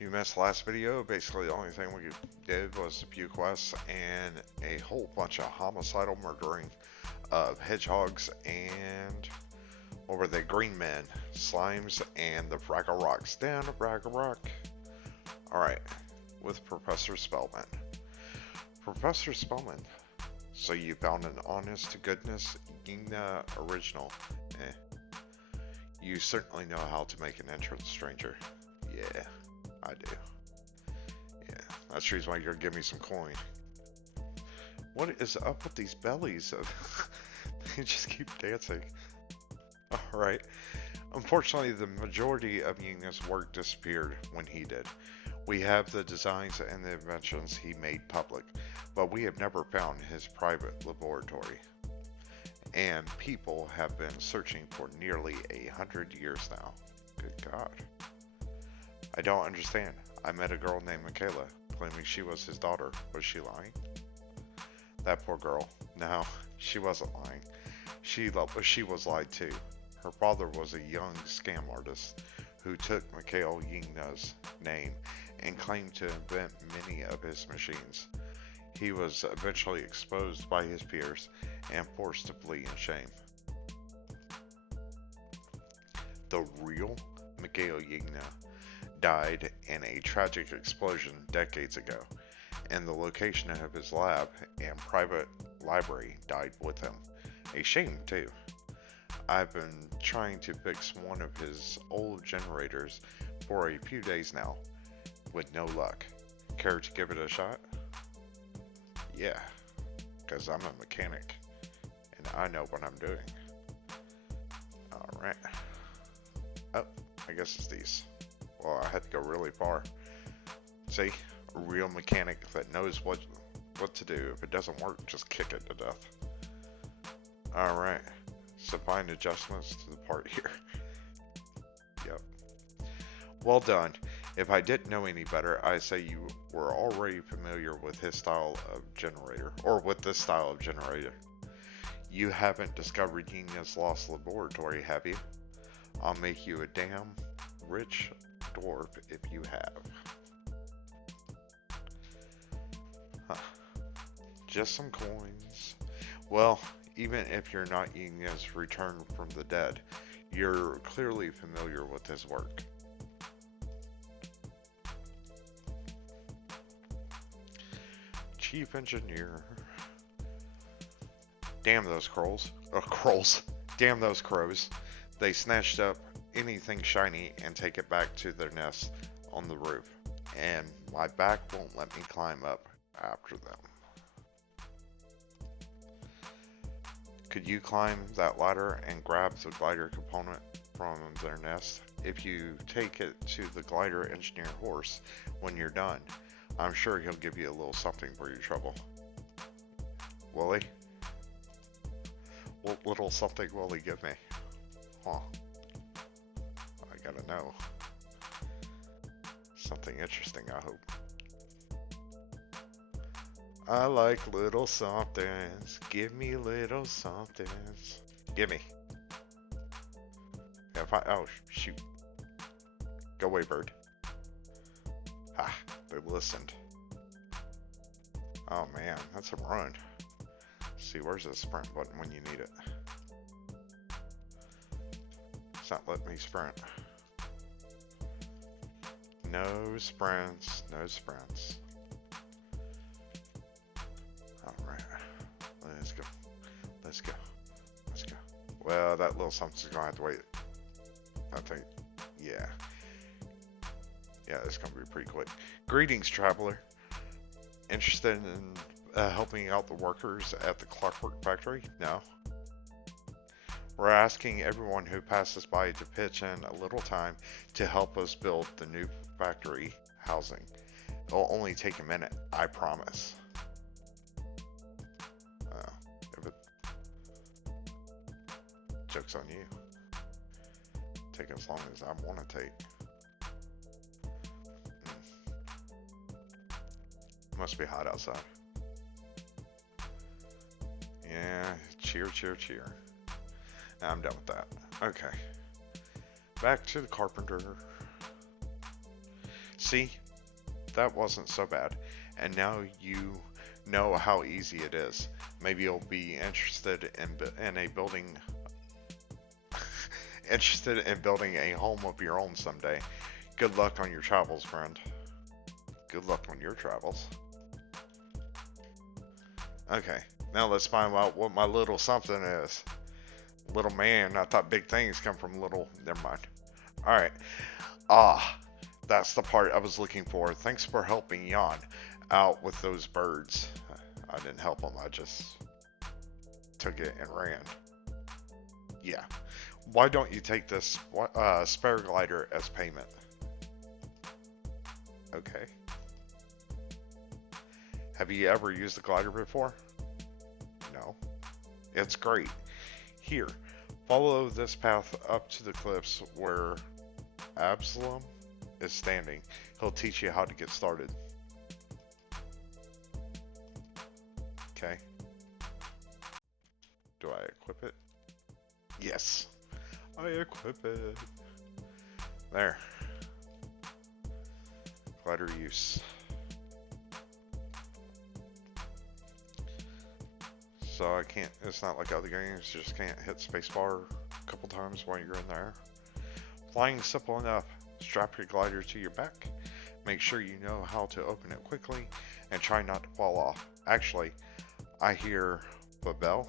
You missed the last video. Basically, the only thing we did was a few quests and a whole bunch of homicidal murdering of hedgehogs and what were they? Green men, slimes, and the Bragga Rocks. Down to Bragga Rock. Alright, with Professor Spellman. Professor Spellman, so you found an honest to goodness Yingna original. Eh. You certainly know how to make an entrance, stranger. Yeah, I do. Yeah, that's the reason why you're gonna give me some coin. What is up with these bellies? They just keep dancing. Alright. Unfortunately, the majority of Yingna's work disappeared when he did. We have the designs and the inventions he made public, but we have never found his private laboratory. And people have been searching for nearly 100 years now. Good God. I don't understand. I met a girl named Michaela, claiming she was his daughter. Was she lying? That poor girl. No, she wasn't lying. She was lied to. Her father was a young scam artist who took Mikhail Yingna's name and claimed to invent many of his machines. He was eventually exposed by his peers and forced to flee in shame. The real Mikhail Yingna died in a tragic explosion decades ago, and the location of his lab and private library died with him. A shame, too. I've been trying to fix one of his old generators for a few days now, with no luck. Care to give it a shot? Yeah, because I'm a mechanic, and I know what I'm doing. Alright. Oh, I guess it's these. Well, I had to go really far. See? A real mechanic that knows what to do. If it doesn't work, just kick it to death. Alright. So find adjustments to the part here. Yep. Well done. If I didn't know any better, I say you were already familiar with his style of generator, or with this style of generator. You haven't discovered Yingna's lost laboratory, have you? I'll make you a damn rich dwarf if you have. Huh. Just some coins. Well, even if you're not Yingna's return from the dead, you're clearly familiar with his work. Chief Engineer. Damn those crows. Crows. Damn those crows. They snatched up anything shiny and take it back to their nest on the roof. And my back won't let me climb up after them. Could you climb that ladder and grab the glider component from their nest? If you take it to the glider engineer horse when you're done, I'm sure he'll give you a little something for your trouble. Will he? What little something will he give me? Huh. I gotta know. Something interesting, I hope. I like little somethings. Give me little somethings. Gimme. Yeah, oh, shoot. Go away, bird. Ah, they listened. Oh man, that's a run. See, where's the sprint button when you need it? It's not letting me sprint. No sprints, no sprints. Alright, let's go. Let's go. Let's go. Well, that little something's gonna have to wait. I think, yeah. Yeah, it's gonna be pretty quick. Greetings, traveler. Interested in helping out the workers at the clockwork factory? No. We're asking everyone who passes by to pitch in a little time to help us build the new factory housing. It'll only take a minute, I promise. If it... Joke's on you. Take as long as I want to take. Must be hot outside. Yeah, cheer, cheer, cheer. I'm done with that. Okay. Back to the carpenter. See, that wasn't so bad. And now you know how easy it is. Maybe you'll be in a building interested in building a home of your own someday. Good luck on your travels, friend. Good luck on your travels. Okay, now let's find out what my little something is. Little man, I thought big things come from little. Never mind. Alright. That's the part I was looking for. Thanks for helping Jan out with those birds. I didn't help him, I just took it and ran. Yeah. Why don't you take this spare glider as payment? Okay. Have you ever used a glider before? No. It's great. Here, follow this path up to the cliffs where Absalom is standing. He'll teach you how to get started. Okay. Do I equip it? Yes. I equip it. There. Glider use. So I can't, it's not like other games, you just can't hit spacebar a couple times while you're in there. Flying is simple enough. Strap your glider to your back. Make sure you know how to open it quickly and try not to fall off. Actually, I hear Babel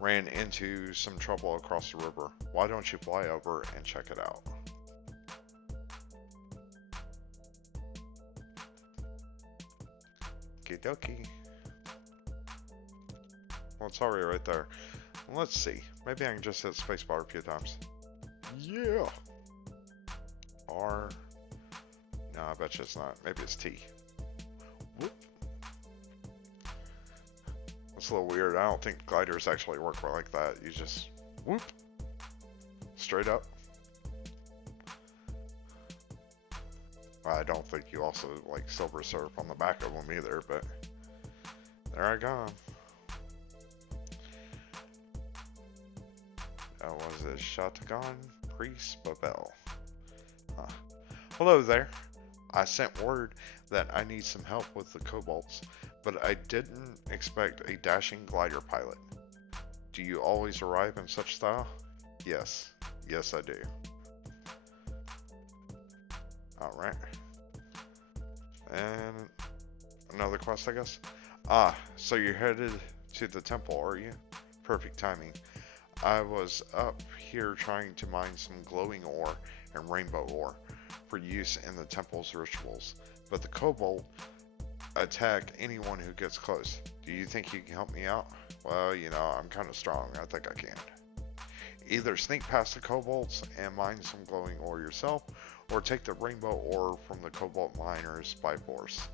ran into some trouble across the river. Why don't you fly over and check it out? Okie dokie. Well, it's already right there. Let's see. Maybe I can just hit spacebar a few times. Yeah! R. No, I bet you it's not. Maybe it's T. Whoop. That's a little weird. I don't think gliders actually work like that. You just whoop. Straight up. I don't think you also like silver surf on the back of them either, but there I go. That was a shotgun priest Babel. Hello there. I sent word that I need some help with the kobolds, but I didn't expect a dashing glider pilot. Do you always arrive in such style? Yes. Yes, I do. Alright. And another quest, I guess? So you're headed to the temple, are you? Perfect timing. I was up here trying to mine some glowing ore and rainbow ore for use in the temple's rituals, but the kobold attack anyone who gets close. Do you think you can help me out? Well, you know, I'm kind of strong. I think I can. Either sneak past the kobolds and mine some glowing ore yourself, or take the rainbow ore from the kobold miners by force.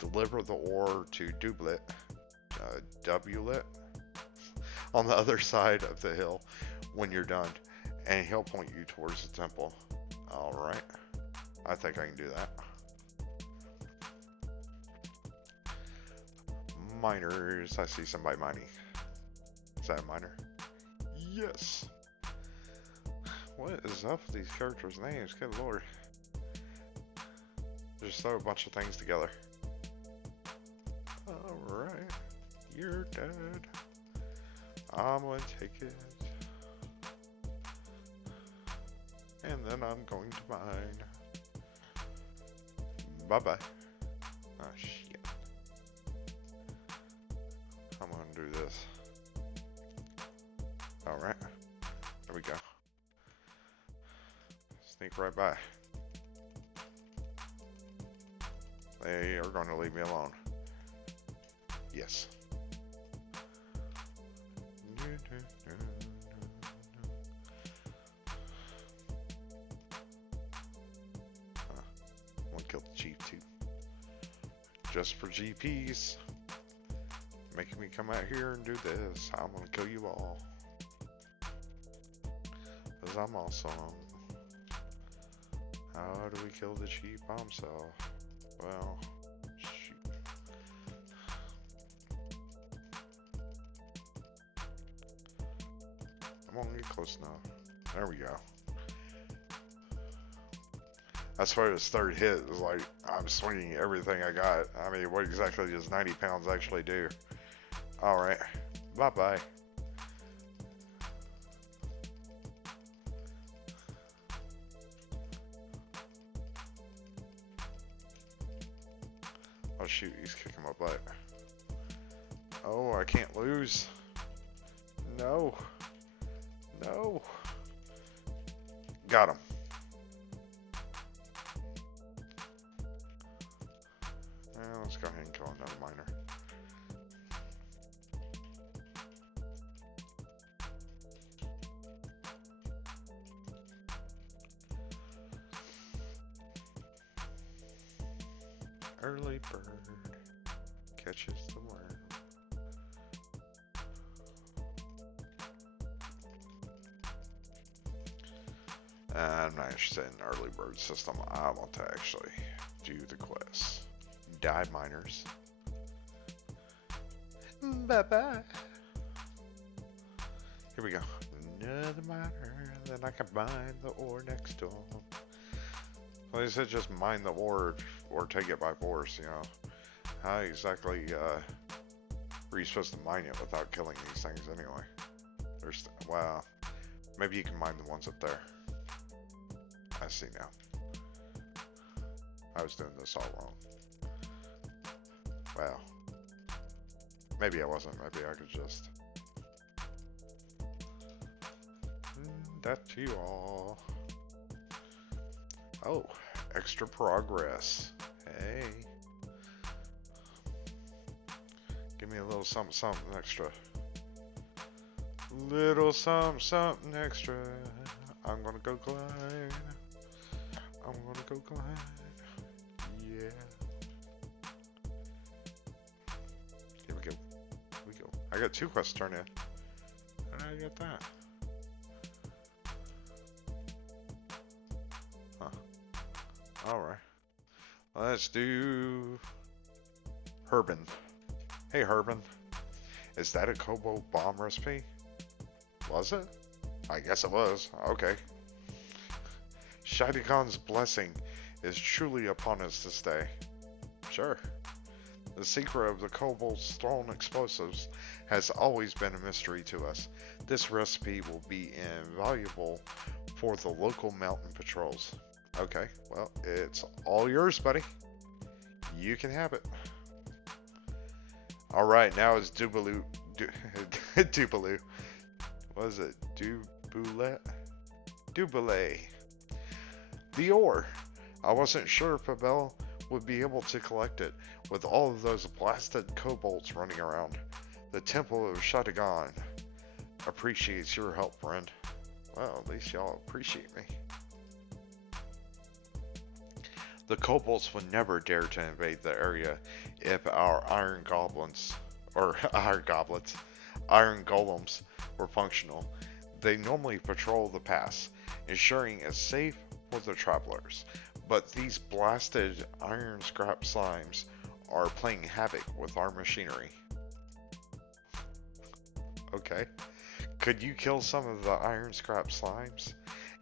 Deliver the ore to Doublet, on the other side of the hill when you're done, and he'll point you towards the temple. Alright. I think I can do that. Miners. I see somebody mining. Is that a miner? Yes. What is up with these characters' names? Good lord. Just throw a bunch of things together. Alright. You're dead. I'm gonna take it. And then I'm going to mine. Bye-bye. Oh, shit. I'm gonna do this. Alright. There we go. Sneak right by. They are going to leave me alone. Yes. I'm gonna kill the chief too. Just for GPs. Making me come out here and do this. I'm gonna kill you all. Because I'm awesome. How do we kill the chief by himself? Well, shoot. I'm gonna get close now. There we go. That's why his third hit is like, I'm swinging everything I got. I mean, what exactly does 90 pounds actually do? Alright, bye-bye. Oh shoot, he's kicking my butt. Oh, I can't lose. No. No. Got him. Let's go ahead and kill another miner. Early bird catches the worm. I'm not interested in the early bird system. I want to actually do the quest. Die miners. Bye bye. Here we go. Another miner, then I can mine the ore next door. Like I said, just mine the ore or take it by force, you know. How exactly are you supposed to mine it without killing these things anyway? Wow. Maybe you can mine the ones up there. I see now. I was doing this all wrong. Wow. Maybe I wasn't. Maybe I could just... that to you all. Oh, extra progress. Hey. Give me a little something, something extra. Little something, something extra. I'm gonna go glide. I'm gonna go glide. Yeah. Here we go. Here we go. I got 2 quests turned in. How did I get that? Huh. Alright. Let's do Herbin. Hey Herbin. Is that a Kobo bomb recipe? Was it? I guess it was. Okay. Shaidigan's blessing is truly upon us this day. Sure. The secret of the Kobold's thrown explosives has always been a mystery to us. This recipe will be invaluable for the local mountain patrols. Okay, well, it's all yours, buddy. You can have it. Alright, now it's Dubaloo. Dubaloo. What is it? Duboulet? Duboulet. The ore. I wasn't sure if Abel would be able to collect it with all of those blasted kobolds running around. The Temple of Shaidigan appreciates your help, friend. Well, at least y'all appreciate me. The kobolds would never dare to invade the area if our iron goblins, or iron golems were functional. They normally patrol the pass, ensuring it's safe for the travelers. But these blasted iron scrap slimes are playing havoc with our machinery. Okay. Could you kill some of the iron scrap slimes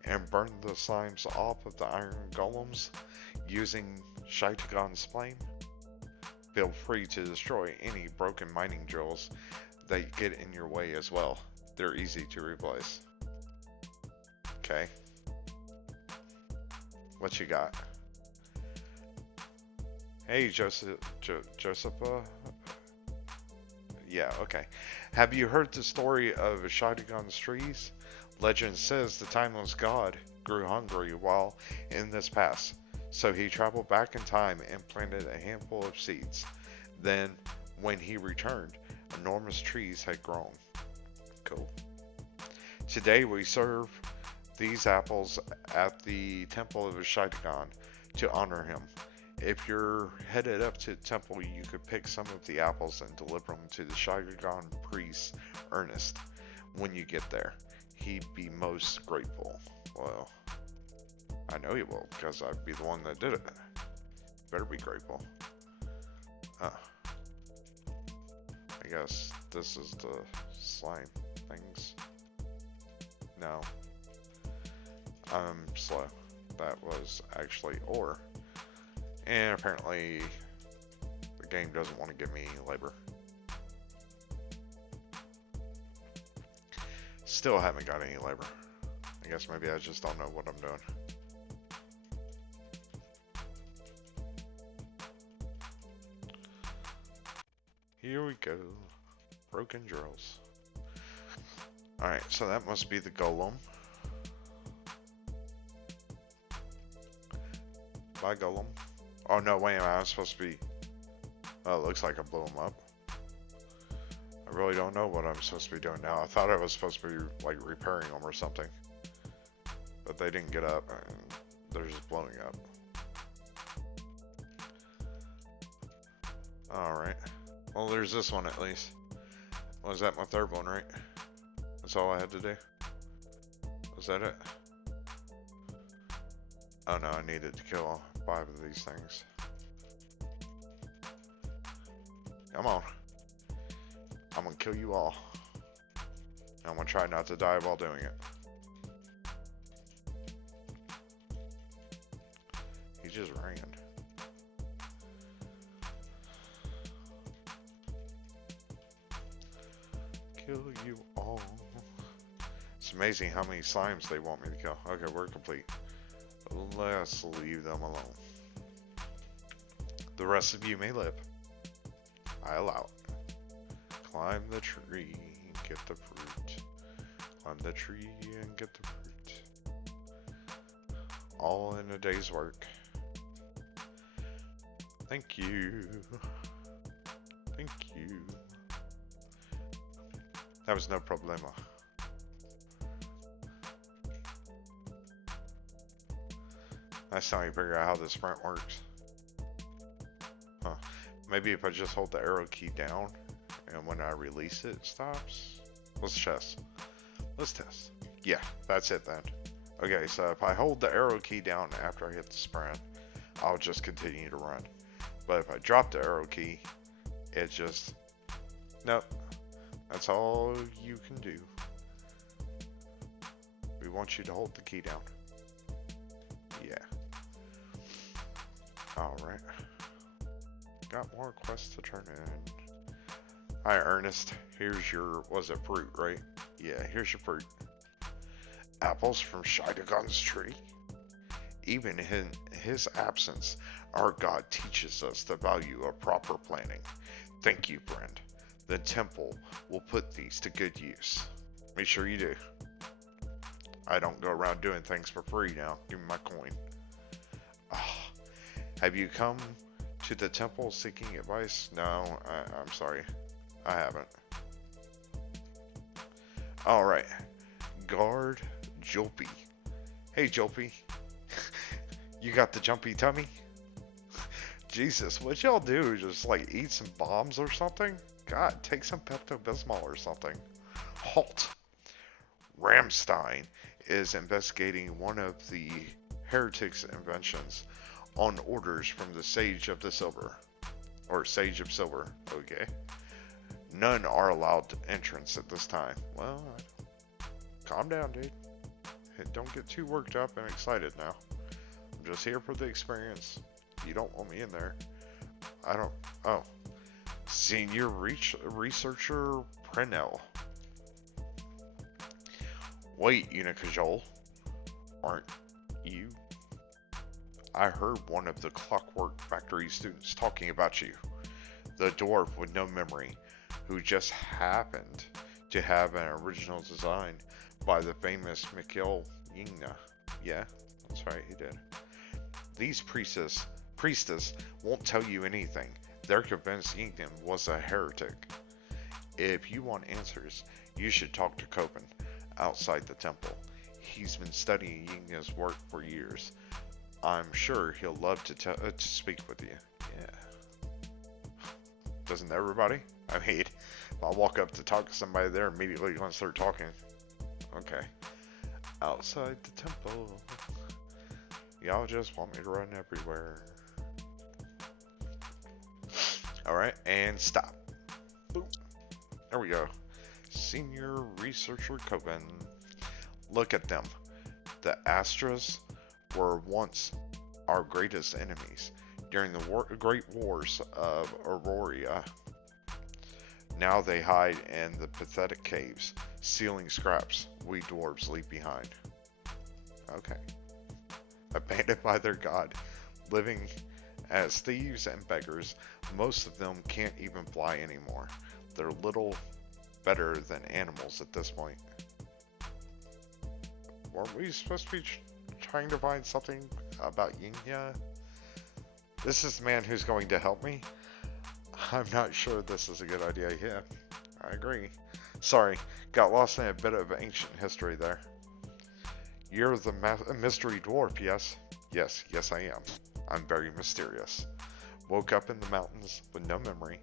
and burn the slimes off of the iron golems using Shaidigan's flame? Feel free to destroy any broken mining drills that get in your way as well. They're easy to replace. Okay. What you got? Hey, Josepha. Yeah, okay. Have you heard the story of Shaidigan's trees? Legend says the timeless god grew hungry while in this pass, so he traveled back in time and planted a handful of seeds. Then, when he returned, enormous trees had grown. Cool. Today we serve these apples at the Temple of Shaidigan to honor him. If you're headed up to the temple, you could pick some of the apples and deliver them to the Shaidigan priest, Ernest. When you get there, he'd be most grateful. Well, I know he will, because I'd be the one that did it. Better be grateful. I guess this is the slime things. No. I'm slow. that was actually ore. And apparently the game doesn't want to give me labor. Still haven't got any labor. I guess maybe I just don't know what I'm doing. Here we go. Broken drills. Alright, so that must be the golem. Bye, golem. Oh no, wait a minute, I'm supposed to be... Oh, it looks like I blew him up. I really don't know what I'm supposed to be doing now. I thought I was supposed to be, like, repairing them or something. But they didn't get up, and they're just blowing up. Alright. Well, there's this one at least. Was that my third one, right? That's all I had to do? Was that it? Oh no, I needed to kill 5 of these things. Come on. I'm gonna kill you all. I'm gonna try not to die while doing it. He just ran. Kill you all. It's amazing how many slimes they want me to kill. Okay, we're complete. Let's leave them alone. The rest of you may live. I allow it. Climb the tree and get the fruit. Climb the tree and get the fruit. All in a day's work. Thank you. Thank you. That was no problema. That's how you figure out how the sprint works. Huh. Maybe if I just hold the arrow key down and when I release it, it stops. Let's test. Let's test. Yeah, that's it then. Okay, so if I hold the arrow key down after I hit the sprint, I'll just continue to run. But if I drop the arrow key, it just... Nope. That's all you can do. We want you to hold the key down. Yeah. Alright. Got more quests to turn in. Hi, Ernest. Here's your... Was it fruit, right? Yeah, here's your fruit. Apples from Shidagon's tree. Even in his absence, our God teaches us the value of proper planning. Thank you, friend. The temple will put these to good use. Make sure you do. I don't go around doing things for free now. Give me my coin. Oh, have you come to the temple seeking advice? No, I'm sorry. I haven't. Alright. Guard Jolpy. Hey, Jolpy. You got the jumpy tummy? Jesus, what y'all do? Just like eat some bombs or something? God, take some Pepto-Bismol or something. Halt. Ramstein is investigating one of the heretic's inventions on orders from the Sage of the Silver. Or Sage of Silver. Okay. None are allowed entrance at this time. Well, calm down, dude. Don't get too worked up and excited now. I'm just here for the experience. You don't want me in there. I don't... Oh. Senior Researcher Prenell. Wait, Unicajole. Aren't you? I heard one of the Clockwork Factory students talking about you. The dwarf with no memory, who just happened to have an original design by the famous Mikhail Yingna. Yeah, that's right, he did. These priestess won't tell you anything. They're convinced Yingna was a heretic. If you want answers, you should talk to Copen outside the temple. He's been studying Yingna's work for years. I'm sure he'll love to speak with you. Yeah. Doesn't everybody? I mean, if I walk up to talk to somebody, they're immediately going to start talking. Okay. Outside the temple. Y'all just want me to run everywhere. Alright, and stop. Boom. There we go. Senior Researcher Copen. Look at them. The Astras were once our greatest enemies during the Great Wars of Aurora. Now they hide in the pathetic caves, stealing scraps we dwarves leave behind. Okay. Abandoned by their god, living as thieves and beggars, most of them can't even fly anymore. They're little better than animals at this point. Weren't we supposed to be trying to find something about Yinya? This is the man who's going to help me? I'm not sure this is a good idea. Yeah, I agree. Sorry, got lost in a bit of ancient history there. You're the mystery dwarf, yes? Yes, I am. I'm very mysterious. Woke up in the mountains with no memory,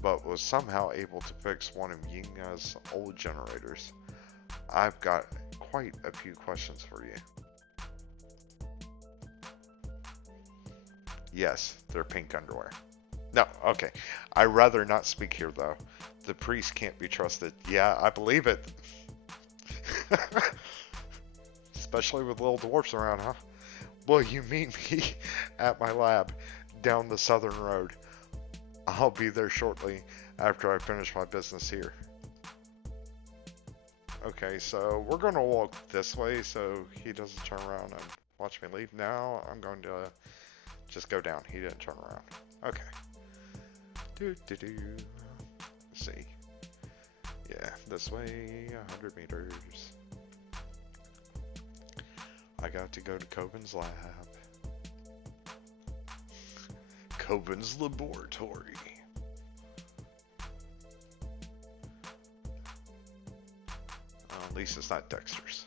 but was somehow able to fix one of Yinya's old generators. I've got quite a few questions for you. Yes, they're pink underwear. No, okay. I'd rather not speak here, though. The priest can't be trusted. Yeah, I believe it. Especially with little dwarfs around, huh? Will you meet me at my lab down the southern road? I'll be there shortly after I finish my business here. Okay, so we're going to walk this way so he doesn't turn around and watch me leave. Now I'm going to just go down. He didn't turn around. Okay. Let's see. Yeah, this way, 100 meters. I got to go to Coben's lab. Coben's laboratory. At least it's not Dexter's.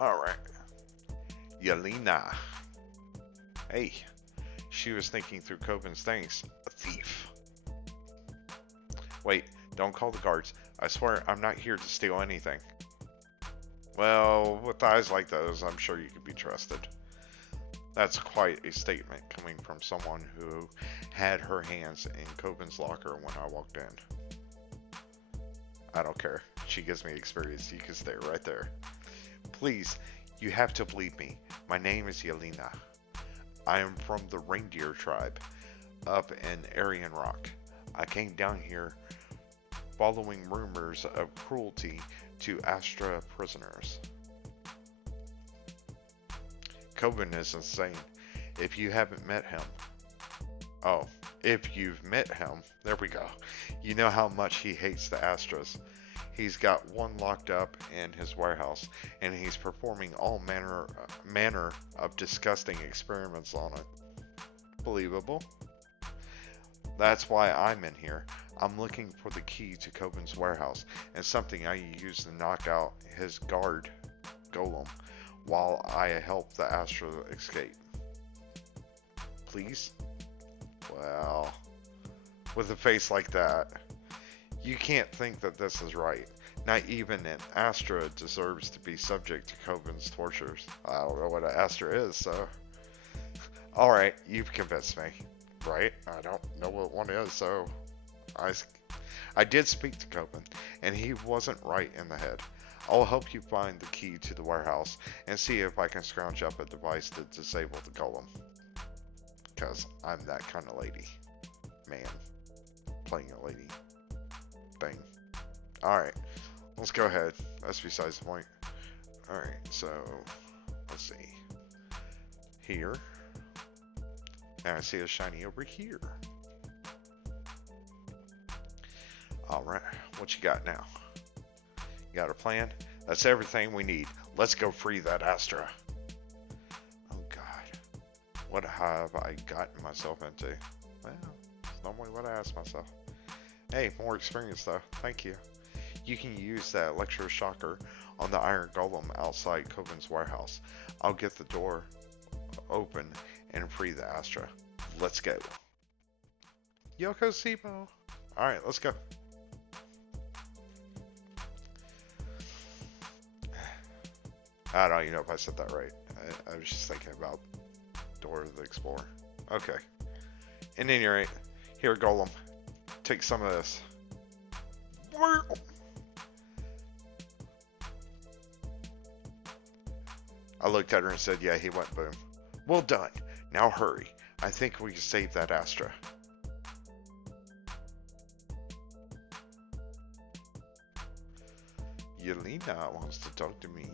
Alright. Yelena. Hey. She was thinking through Coben's things. A thief. Wait, don't call the guards. I swear I'm not here to steal anything. Well, with eyes like those, I'm sure you can be trusted. That's quite a statement coming from someone who had her hands in Coben's locker when I walked in. I don't care. She gives me experience. You can stay right there. Please, you have to believe me. My name is Yelena. I am from the reindeer tribe up in Aryan Rock. I came down here following rumors of cruelty to Astra prisoners. Coben is insane. If you haven't met him... Oh, if you've met him, there we go. You know how much he hates the Astras. He's got one locked up in his warehouse, and he's performing all manner of disgusting experiments on it. Believable. That's why I'm in here. I'm looking for the key to Coben's warehouse, and something I use to knock out his guard golem, while I help the Astra escape. Please? Well, with a face like that, you can't think that this is right. Not even an Astra deserves to be subject to Coben's tortures. I don't know what an Astra is, so... Alright, you've convinced me. Right? I don't know what one is, so... I did speak to Coben, and he wasn't right in the head. I'll help you find the key to the warehouse, and see if I can scrounge up a device to disable the golem. Because I'm that kind of lady. Man. Playing a lady. Thing. Alright. Let's go ahead. That's besides the point. Alright, so... Let's see. Here. And I see a shiny over here. Alright. What you got now? You got a plan? That's everything we need. Let's go free that Astra. Oh god. What have I gotten myself into? Well, it's normally what I ask myself. Hey, more experience though. Thank you. You can use that electroshocker on the iron golem outside Coben's warehouse. I'll get the door open and free the Astra. Let's go. Yoko Sibo. Alright, let's go. I don't even know if I said that right. I was just thinking about Dora the Explorer. Okay. And then you're right. Here, Golem. Take some of this. I looked at her and said, yeah, he went boom. Well done. Now hurry. I think we can save that Astra. Yelena wants to talk to me.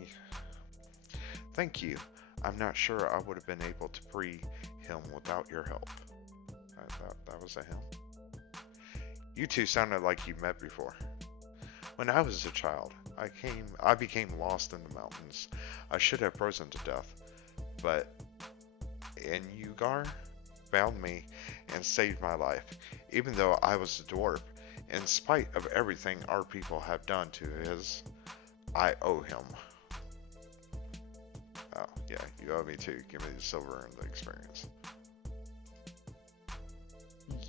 Thank you. I'm not sure I would have been able to free him without your help. I thought that was a him. You two sounded like you met before. When I was a child, I became lost in the mountains. I should have frozen to death, but Inugar found me and saved my life, even though I was a dwarf. In spite of everything our people have done to his, I owe him. Oh, yeah, you owe me too. Give me the silver and the experience.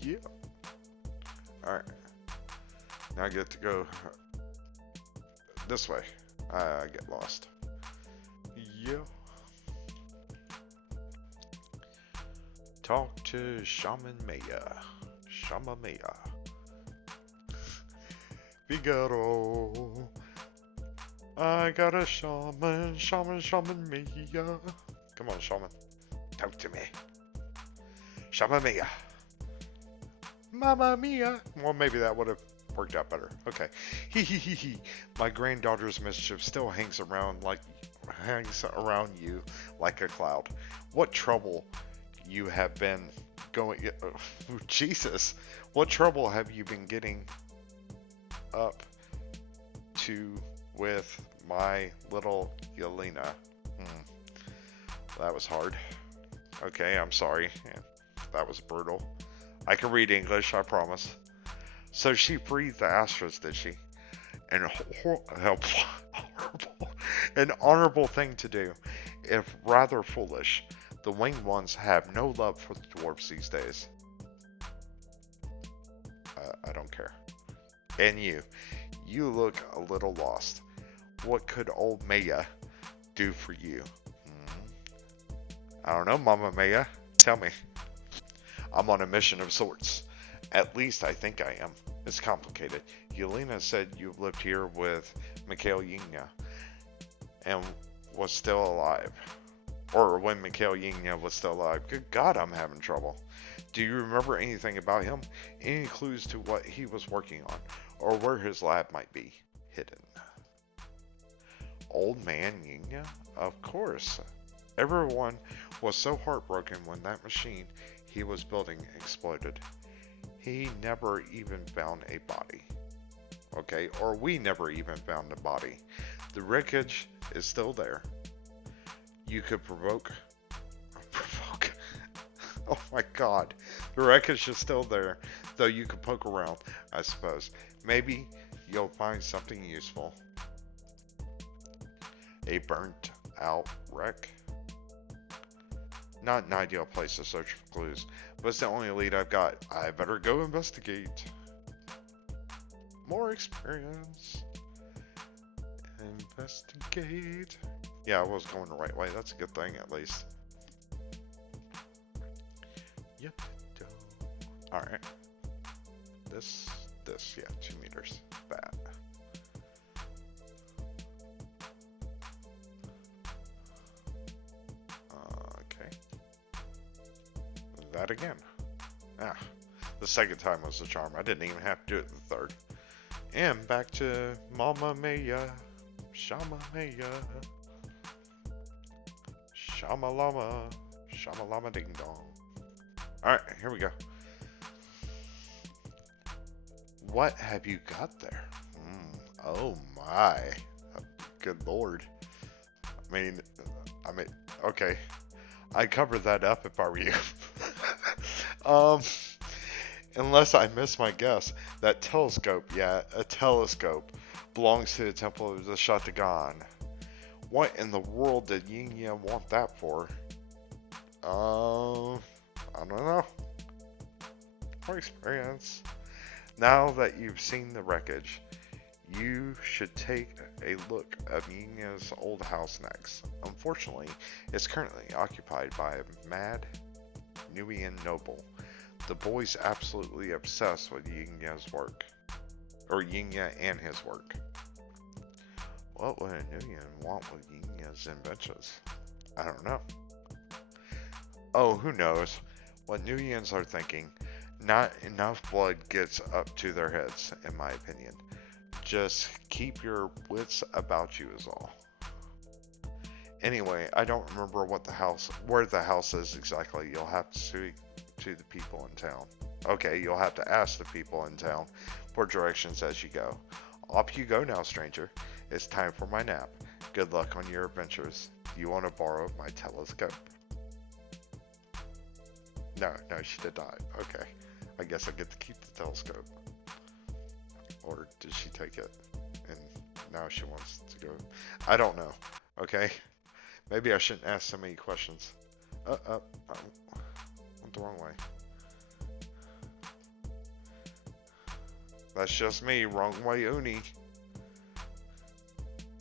Yeah. Alright. Now I get to go this way. I get lost. Yeah. Talk to Shaman Maya. Shaman Maya. Figaro. I got a shaman, shaman Maya. Come on, shaman. Talk to me. Shaman Maya. Mamma mia. Well, maybe that would have worked out better. Okay. Hee hee hee hee. My granddaughter's mischief still hangs around you like a cloud. What trouble you have been going... Jesus. What trouble have you been getting up to with my little Yelena? That was hard. Okay, I'm sorry. That was brutal. I can read English, I promise. So she freed the Astras, did she? An honorable thing to do, if rather foolish. The winged ones have no love for the dwarves these days. I don't care. And you look a little lost. What could old Maya do for you? I don't know, Mama Maya. Tell me. I'm on a mission of sorts. At least I think I am. It's complicated. Yelena said you've lived here with Mikhail Yinya and was still alive. Or when Mikhail Yinya was still alive. Good God, I'm having trouble. Do you remember anything about him? Any clues to what he was working on? Or where his lab might be hidden? Old man Yinya? Of course. Everyone was so heartbroken when that machine he was building exploded. He never even found a body. Okay, or we never even found a body. The wreckage is still there. You could provoke. Oh my God. The wreckage is still there, though you could poke around, I suppose. Maybe you'll find something useful. A burnt out wreck? Not an ideal place to search for clues, but it's the only lead I've got. I better go investigate. More experience. Investigate. Yeah, I was going the right way. That's a good thing, at least. Yep. Alright. This, yeah, 2 meters. That. That again. The second time was the charm. I didn't even have to do it the third. And back to Mama Maya. Shama Maya. Shama Lama. Shama Lama Ding Dong. Alright, here we go. What have you got there? Oh my. Good lord. I mean, okay. I'd cover that up if I were you. Unless I miss my guess, that telescope, yeah, a telescope, belongs to the Temple of the Shatagan. What in the world did Yinya want that for? I don't know. More experience. Now that you've seen the wreckage, you should take a look at Yinya's old house next. Unfortunately, it's currently occupied by a mad Nubian noble. The boy's absolutely obsessed with Yinya's work. Or Yinya and his work. What would a Nubian want with Yinya's inventions? I don't know. Oh, who knows what Nuyans are thinking. Not enough blood gets up to their heads, in my opinion. Just keep your wits about you is all. Anyway, I don't remember where the house is exactly. You'll have to speak to the people in town. Okay, you'll have to ask the people in town for directions as you go. Off you go now, stranger. It's time for my nap. Good luck on your adventures. You want to borrow my telescope? No, she did not. Okay. I guess I get to keep the telescope. Or did she take it? And now she wants to go. I don't know. Okay. Maybe I shouldn't ask so many questions. Went the wrong way. That's just me. Wrong way, Uni.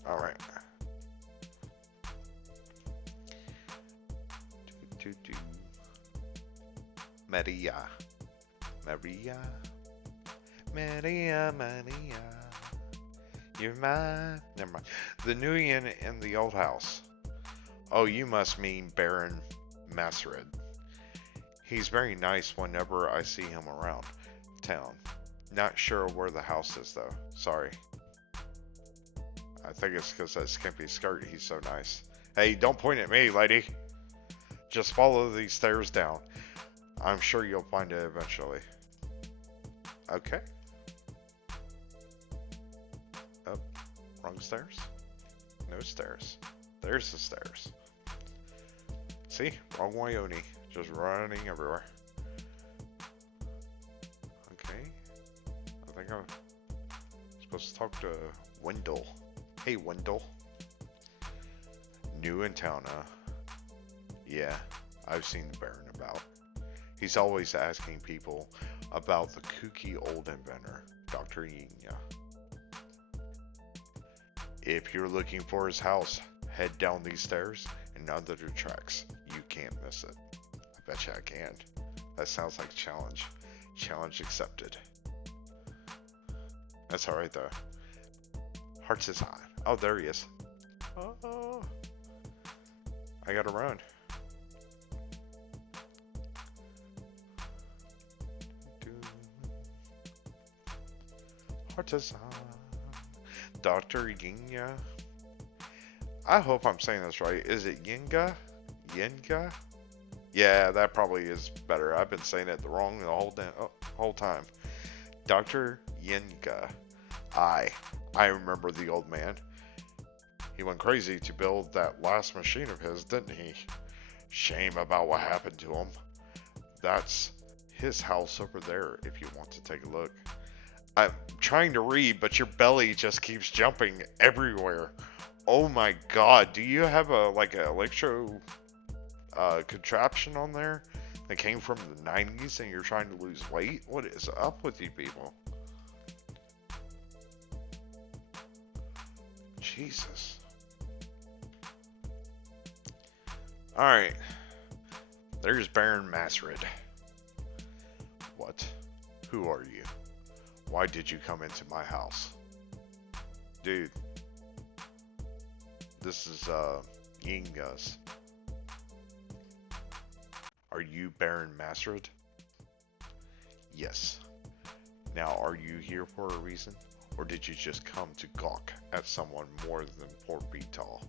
Alright. Maria. You're mine. Never mind. The Nuyen in the old house. Oh, you must mean Baron Masrid. He's very nice whenever I see him around town. Not sure where the house is though. Sorry. I think it's because that skimpy skirt. He's so nice. Hey, don't point at me, lady. Just follow these stairs down. I'm sure you'll find it eventually. Okay. Oh, wrong stairs? No stairs. There's the stairs. See? Wrong way, Oni. Just running everywhere. Okay. I think I'm supposed to talk to Wendell. Hey, Wendell. New in town, huh? Yeah, I've seen the Baron about. He's always asking people about the kooky old inventor, Dr. Yinya. If you're looking for his house, head down these stairs and under the tracks. You can't miss it. I bet you I can. That sounds like a challenge. Challenge accepted. That's alright though. Hearts is on. Oh, there he is. Oh, I gotta run. Artisan. Dr. Yinya. I hope I'm saying this right. Is it Yinga? Yinga? Yeah, that probably is better. I've been saying it wrong the whole time. Dr. Yinga. I remember the old man. He went crazy to build that last machine of his, didn't he? Shame about what happened to him. That's his house over there if you want to take a look. I'm trying to read, but your belly just keeps jumping everywhere. Oh my god, do you have an electro contraption on there that came from the 90s and you're trying to lose weight? What is up with you people? Jesus. Alright. There's Baron Masrid. What? Who are you? Why did you come into my house? Dude. This is, Yinga's. Are you Baron Masrid? Yes. Now, are you here for a reason? Or did you just come to gawk at someone more than 4 feet tall?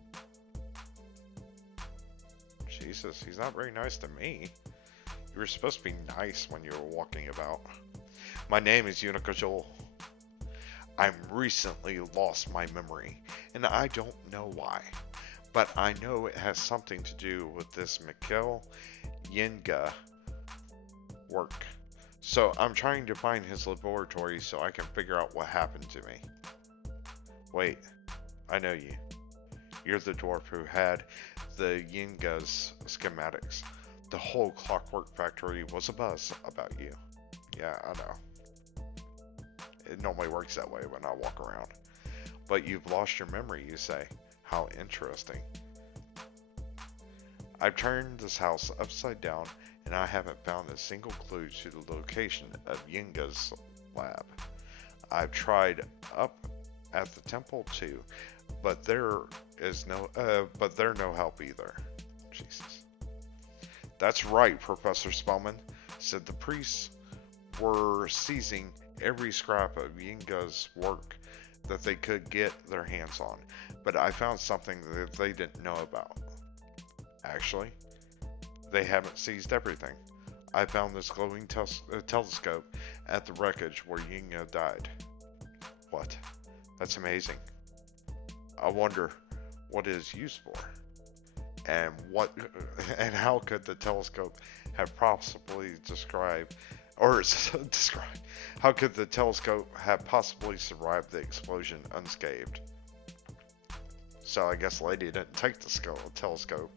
Jesus, he's not very nice to me. You were supposed to be nice when you were walking about. My name is Unica Joel. I'm recently lost my memory, and I don't know why. But I know it has something to do with this Mikhail Yinga work. So I'm trying to find his laboratory so I can figure out what happened to me. Wait, I know you. You're the dwarf who had the Yinga's schematics. The whole clockwork factory was a buzz about you. Yeah, I know. It normally works that way when I walk around. But you've lost your memory, you say. How interesting. I've turned this house upside down and I haven't found a single clue to the location of Yinga's lab. I've tried up at the temple too, but they're no help either. Jesus. That's right, Professor Spellman, said the priests were seizing every scrap of Yinga's work that they could get their hands on, but I found something that they didn't know about. Actually, they haven't seized everything. I found this glowing telescope at the wreckage where Yinga died. What? That's amazing. I wonder what it is used for. And how could the telescope have possibly how could the telescope have possibly survived the explosion unscathed? So I guess the lady didn't take the telescope.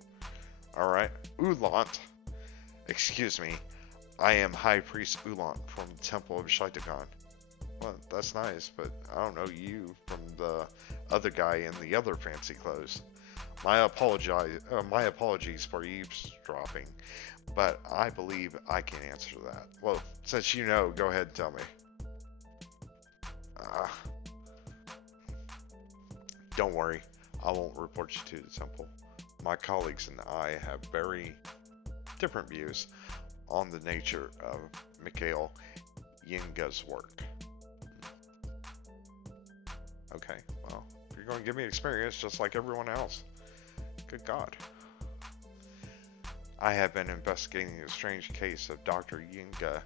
Alright, Ulant. Excuse me, I am High Priest Ulant from the Temple of Shaitagon. Well, that's nice, but I don't know you from the other guy in the other fancy clothes. My apologies for eavesdropping, but I believe I can answer that. Well, since you know, go ahead and tell me. Don't worry, I won't report you to the temple. My colleagues and I have very different views on the nature of Mikhail Yinga's work. Okay, well, you're going to give me experience just like everyone else. Good God. I have been investigating the strange case of Dr. Yinga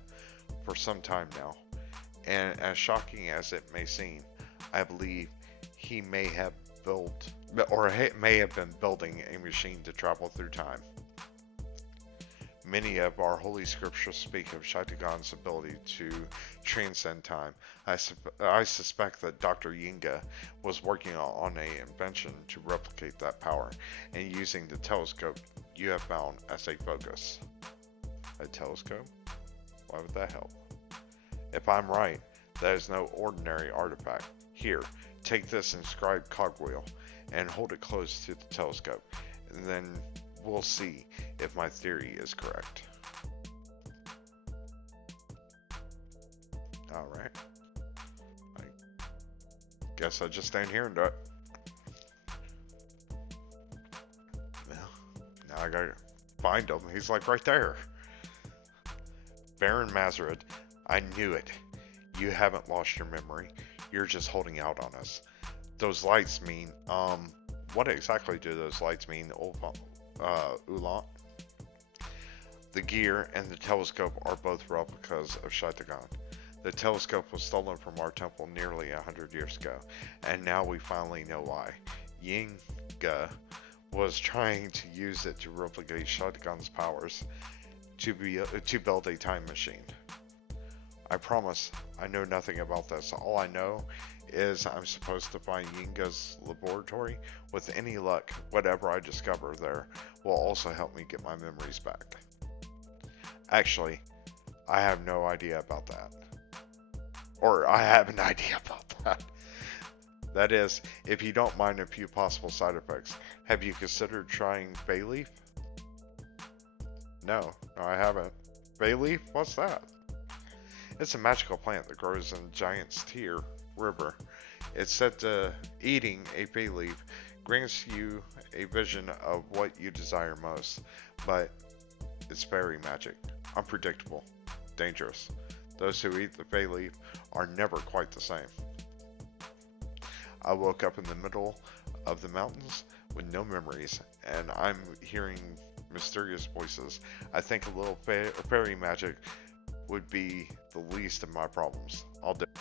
for some time now, and as shocking as it may seem, I believe he may have been building a machine to travel through time. Many of our holy scriptures speak of Shaitagon's ability to transcend time. I suspect that Dr. Yinga was working on an invention to replicate that power, and using the telescope you have found as a focus. A telescope? Why would that help? If I'm right, that is no ordinary artifact. Here, take this inscribed cogwheel and hold it close to the telescope, and then we'll see if my theory is correct. Alright. I guess I just stand here and do it. Well, now I gotta find him. He's like right there. Baron Mazarid, I knew it. You haven't lost your memory. You're just holding out on us. Those lights mean, what exactly do those lights mean, Ulant? The gear and the telescope are both replicas of Shaitagon. The telescope was stolen from our temple nearly 100 years ago, and now we finally know why. Yinga was trying to use it to replicate Shaitagon's powers to build a time machine. I promise I know nothing about this. All I know is I'm supposed to find Yinga's laboratory. With any luck, whatever I discover there will also help me get my memories back. Actually, I have no idea about that. Or I have an idea about that. That is, if you don't mind a few possible side effects, have you considered trying bay leaf? No, I haven't. Bay leaf? What's that? It's a magical plant that grows in Giant's Tear River. It's said that eating a bay leaf grants you a vision of what you desire most, but it's fairy magic, unpredictable, dangerous. Those who eat the bay leaf are never quite the same. I woke up in the middle of the mountains with no memories, and I'm hearing mysterious voices. I think a little fairy magic would be the least of my problems. I'll do it.